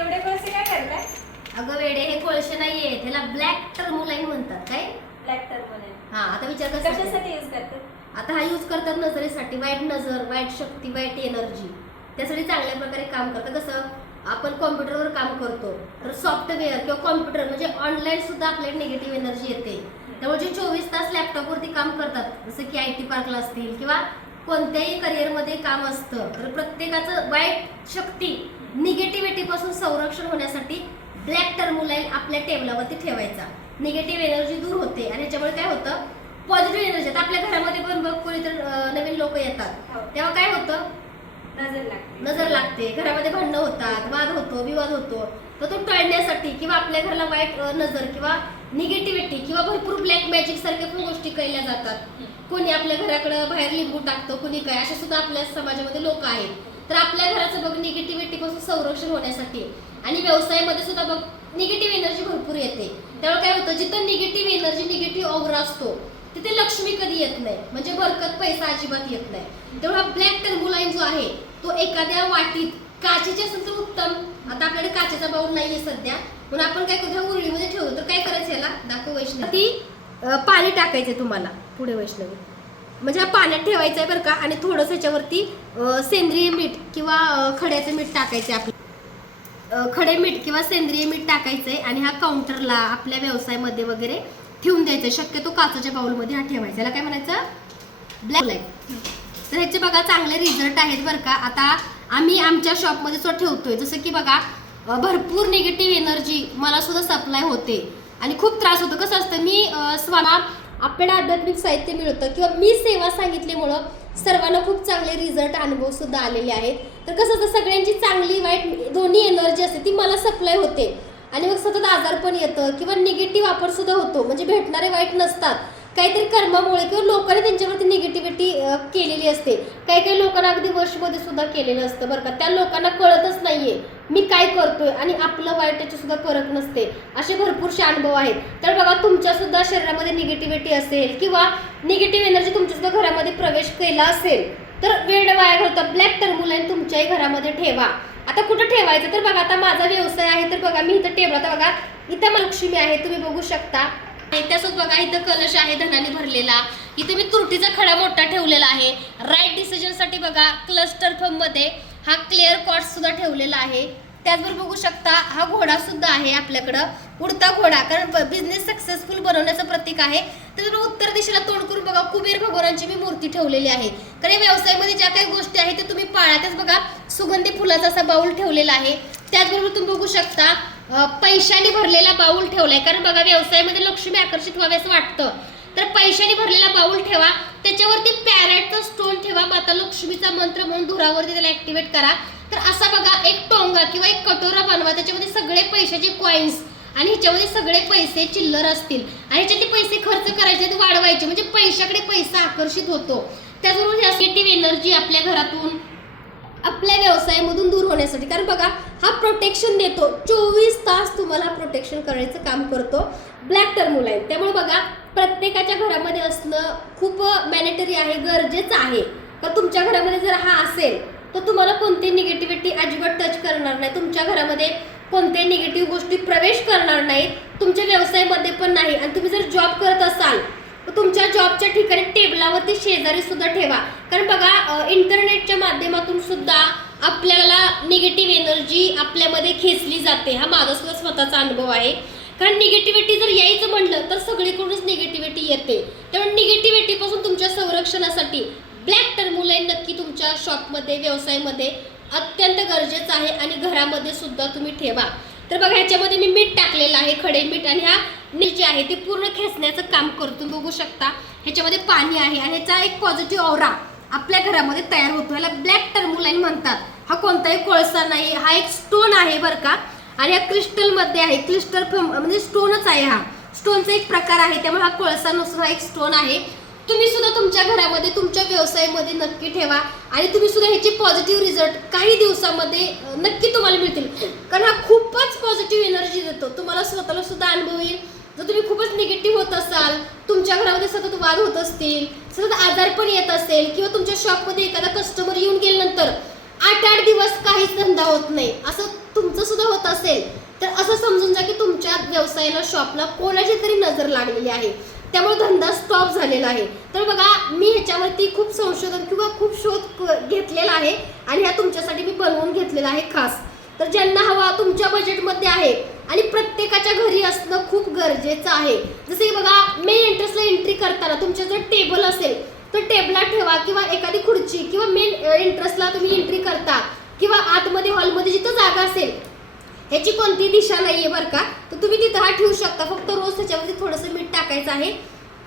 एवढे कोळसे काय करताय? अगं वेडे हे कोळसे नाहीये. त्याला ब्लॅक टर्मोलाईन म्हणतात काय? ब्लॅक टर्मोने हा आता विचार कशासाठी यूज करतात? आता हा यूज करतात नजरेसाठी. वाईट नजर वाईट शक्ती वाईट एनर्जी त्यासाठी चांगल्या प्रकारे काम करतं कसं? आपण कॉम्प्युटरवर काम करतो. तर सॉफ्टवेअर किंवा कॉम्प्युटर म्हणजे ऑनलाईन सुद्धा आपल्याला निगेटिव्ह एनर्जी येते. त्यामुळे जे चोवीस तास लॅपटॉपवरती काम करतात जसं की आय टी पार्कला असतील किंवा कोणत्याही करिअरमध्ये काम असतं तर प्रत्येकाचं वाईट शक्ती निगेटिव्हिटी पासून संरक्षण होण्यासाठी ब्लॅक टर्मुलाईन आपल्या टेबलावरती ठेवायचा. निगेटिव्ह एनर्जी दूर होते आणि ह्याच्यामुळे काय होतं? पॉझिटिव्ह एनर्जी आता आपल्या घरामध्ये पण बघ कोणीतरी अं, नवीन लोक येतात. हो. तेव्हा काय होतं? नजर लागते. नजर लागते. घरामध्ये भांडणं होतात वाद होतो विवाद होतो. तर तो टाळण्यासाठी किंवा आपल्या घराला वाईट नजर किंवा निगेटिव्हिटी किंवा भरपूर ब्लॅक मॅजिक सारख्या पण गोष्टी केल्या जातात. कोणी आपल्या घराकडे बाहेर लिंबू टाकतं कोणी काय असे सुद्धा आपल्या समाजामध्ये लोक आहेत. तर आपल्या घराचं बघ पासून संरक्षण होण्यासाठी. आणि व्यवसायामध्ये सुद्धा बघ निगेटिव्ह एनर्जी भरपूर येते. त्यामुळे काय होतं जिथं निगेटिव्ह एनर्जी निगेटिव्ह ऑवरा असतो तिथे लक्ष्मी कधी येत नाही. म्हणजे बरकत पैसा अजिबात येत नाही. तेव्हा ब्लॅक टर्बुलाईन जो आहे तो एखाद्या वाटीत काचेची असेल तर उत्तम. आता आपल्याकडे काचेचा बाऊल नाहीये सध्या. म्हणून आपण काय करतो उरळीमध्ये ठेवतो तर काय करायचं याला? दाखव वैष्णवी. ती पाणी टाकायचे तुम्हाला. पुढे वैष्णवी. म्हणजे पाण्यात ठेवायचं आहे बरं का आणि थोडंसं याच्यावरती सेंद्रिय मीठ किंवा खड्याचं मीठ टाकायचं आहे आपलं. खडे मीठ किंवा सेंद्रिय मीठ टाकायचंय आणि हा काउंटरला आपल्या व्यवसायामध्ये वगैरे ठेवून द्यायचं शक्यतो काचाच्या बाउलमध्ये हा ठेवायचा याला काय म्हणायचं? ब्लॅक लाइट तर ह्याचे बघा चांगले रिझल्ट आहेत बरं का. आता आम्ही आमच्या शॉपमध्ये सुद्धा ठेवतोय. जसं की बघा भरपूर निगेटिव्ह एनर्जी मला सुद्धा सप्लाय होते. आणि खूप त्रास होतो. कसं असतं मी स्वतः आपल्याला आध्यात्मिक साहित्य मिळतं. किंवा मी सेवा सांगितल्यामुळं सर्वांना खूप चांगले रिझल्ट अनुभव सुद्धा आलेले आहेत. तर कसं तर सगळ्यांची चांगली वाईट दोन्ही एनर्जी असते ती मला सप्लाय होते. आणि मग सतत आजार पण येतं किंवा निगेटिव्ह वापर सुद्धा होतो. म्हणजे भेटणारे वाईट नसतात. काहीतरी कर्मामुळे किंवा लोकांनी त्यांच्यावरती निगेटिव्हिटी केलेली असते. काही काही लोकांना अगदी वर्षमध्ये सुद्धा केलेलं असतं बरं का. त्या लोकांना कळतच नाहीये मी काय करतोय आणि आपलं वाईटाची सुद्धा फरक नसते. असे भरपूरसे अनुभव आहेत. तर बघा तुमच्या सुद्धा शरीरामध्ये निगेटिव्हिटी असेल किंवा निगेटिव्ह एनर्जी तुमच्या सुद्धा घरामध्ये प्रवेश केला असेल तर वेळ वाया घालता ब्लॅक टर्मुलाईन तुमच्याही घरामध्ये ठेवा. आता कुठं ठेवायचं? तर बघा आता माझा व्यवसाय आहे तर बघा मी इथं टेबल आता बघा इथं लक्ष्मी आहे तुम्ही बघू शकता. त्यासोबत बघा इथं कलश आहे धनाने भरलेला. इथे मी तुरटीचा खडा मोठा ठेवलेला आहे. राईट डिसिजनसाठी बघा क्लस्टर फर्ममध्ये हा क्लिअर कॉट सुद्धा ठेवलेला आहे. त्याचबरोबर बघू शकता हा घोडा सुद्धा आहे आपल्याकडं. उडता घोडा कारण बिझनेस सक्सेसफुल बनवण्याचं प्रतीक आहे. त्याचबरोबर उत्तर दिशेला तोंड करून बघा कुबेर भगवानांची मी मूर्ती ठेवलेली आहे. कारण या व्यवसायामध्ये ज्या काही गोष्टी आहेत त्या तुम्ही पाळा. त्याच बघा सुगंधी फुलाचा असा बाऊल ठेवलेला आहे. त्याचबरोबर तुम्ही बघू शकता पैशाने भरलेला बाऊल ठेवलाय. कारण बघा व्यवसायामध्ये लक्ष्मी आकर्षित व्हावी असं वाटतं. तर पैशाने भरलेला बाऊल ठेवा. त्याच्यावरती पॅरेटचा स्टोन ठेवा. माता लक्ष्मीचा मंत्र म्हणून धुरावरती त्याला ऍक्टिव्हेट करा. तर असा बघा एक टोंगा किंवा एक कटोरा बनवा. त्याच्यामध्ये सगळे पैशाचे कॉईन्स आणि ह्याच्यामध्ये सगळे पैसे चिल्लर असतील. आणि ह्याच्यातले पैसे खर्च करायचे ते वाढवायचे. म्हणजे पैशाकडे पैसा आकर्षित होतो. त्याचबरोबर निगेटिव्ह एनर्जी आपल्या घरातून आपल्या व्यवसायामधून दूर होण्यासाठी. कारण बघा हा प्रोटेक्शन देतो. चोवीस तास तुम्हाला प्रोटेक्शन करायचं काम करतो. ब्लॅक टर्मुलाईन त्यामुळे बघा प्रत्येकाच्या घरामध्ये असणं खूप मॅनेटरी आहे गरजेचं आहे. तर तुमच्या घरामध्ये जर हा असेल तर तुम्हाला कोणती निगेटिव्हिटी अजिबात टच करणार नाही. तुमच्या घरामध्ये कोणत्याही निगेटिव्ह गोष्टी प्रवेश करणार नाहीत. तुमच्या व्यवसायामध्ये पण नाही. आणि तुम्ही जर जॉब करत असाल तुमच्या जॉबच्या ठिकाणी टेबलावरती शेजारी सुद्धा ठेवा. कारण बघा इंटरनेटच्या माध्यमातून सुद्धा आपल्याला निगेटिव्ह एनर्जी आपल्यामध्ये खेचली जाते. हा माझा सुद्धा स्वतःचा अनुभव आहे. कारण निगेटिव्हिटी जर यायचं म्हणलं तर सगळीकडूनच निगेटिव्हिटी येते. त्यामुळे निगेटिव्हिटीपासून तुमच्या संरक्षणासाठी ब्लॅक टर्मुलाईन नक्की तुमच्या शॉपमध्ये व्यवसायामध्ये अत्यंत गरजेचं आहे आणि घरामध्ये सुद्धा तुम्ही ठेवा. तर बघा ह्याच्यामध्ये मी मीठ टाकलेलं आहे खडे मीठ. आणि ह्या जे आहे ते पूर्ण खेचण्याचं काम करतो बघू शकता. ह्याच्यामध्ये पाणी आहे आणि ह्याचा एक पॉझिटिव्ह ऑरा आपल्या घरामध्ये तयार होतो. ह्याला ब्लॅक टर्मुलाईन म्हणतात. हा कोणताही कोळसा नाही हा एक स्टोन आहे बरं का. आणि हा क्रिस्टलमध्ये आहे क्रिस्टल म्हणजे स्टोनच आहे हा. स्टोनचा एक प्रकार आहे त्यामुळे हा कोळसा नसून हा एक स्टोन आहे. तुम्ही सुद्धा तुमच्या घरामध्ये तुमच्या व्यवसायामध्ये नक्की ठेवा. आणि तुम्ही सुद्धा ह्याचे पॉझिटिव्ह रिझल्ट काही दिवसामध्ये नक्की तुम्हाला मिळतील. कारण हा खूपच पॉझिटिव्ह एनर्जी देतो. तुम्हाला स्वतःला सुद्धा अनुभव येईल. जर तुम्ही खूपच निगेटिव्ह होत असाल तुमच्या घरामध्ये सतत वाद होत असतील सतत आजार पण येत असेल किंवा तुमच्या शॉपमध्ये एखादा कस्टमर येऊन गेल्यानंतर आठ आठ दिवस काहीच धंदा होत नाही असं तुमचं सुद्धा होत असेल तर असं समजून जा की तुमच्या व्यवसायाला शॉपला कोणाची तरी नजर लागलेली आहे. त्यामुळे धंदा स्टॉप झालेला आहे. तर बघा मी ह्याच्यावरती खूप संशोधन किंवा खूप शोध घेतलेला आहे आणि ह्या तुमच्यासाठी मी बनवून घेतलेला आहे खास. तर ज्यांना हवा तुमच्या बजेटमध्ये आहे प्रत्येकाच्या घरी असणं खूप गरजेचं आहे. जसे की बघा मेन एंट्रन्सला एंट्री करताना तुमच्या जर टेबल असेल तर टेबला ठेवा किंवा एखादी खुर्ची किंवा मेन एंट्रन्सला तुम्ही एंट्री करता किंवा आतमध्ये हॉलमध्ये जिथं जागा असेल ह्याची कोणती दिशा नाही आहे बरं का? तर तुम्ही तिथं हा ठेवू शकता. फक्त रोज त्याच्यामध्ये थोडंसं मीठ टाकायचं आहे.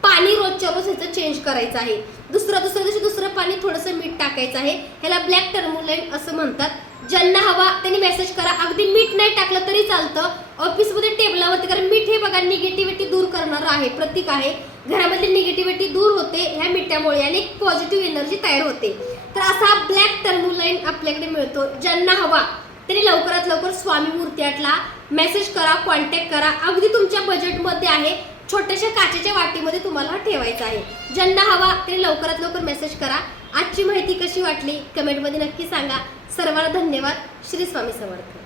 पाणी रोजच्या रोज ह्याचं चेंज करायचं आहे. दुसरं दुसऱ्या दिवशी दुसरं पाणी थोडंसं मीठ टाकायचं आहे. ह्याला ब्लॅक टर्मोलाईन असं म्हणतात. ज्यांना हवा त्यांनी मेसेज करा. अगदी मीठ नाही टाकलं तरी चालतं. ऑफिसमध्ये टेबलावरती कारण मीठ हे बघा निगेटिव्हिटी दूर करणारं आहे प्रतीक आहे. घरामधली निगेटिव्हिटी दूर होते ह्या मिठामुळे आणि पॉझिटिव्ह एनर्जी तयार होते. तर असा ब्लॅक टर्मुलाईन आपल्याकडे मिळतो. ज्यांना हवा त्यांनी लवकरात लवकर स्वामी मूर्ती मेसेज करा कॉन्टॅक्ट करा. अगदी तुमच्या बजेटमध्ये आहे. छोट्याशा काचेच्या वाटीमध्ये तुम्हाला हा ठेवायचा आहे. ज्यांना हवा ते लवकरात लवकर मेसेज करा. आजची माहिती कशी वाटली? कमेंटमध्ये नक्की सांगा. सर्वांना धन्यवाद. श्री स्वामी समर्थ.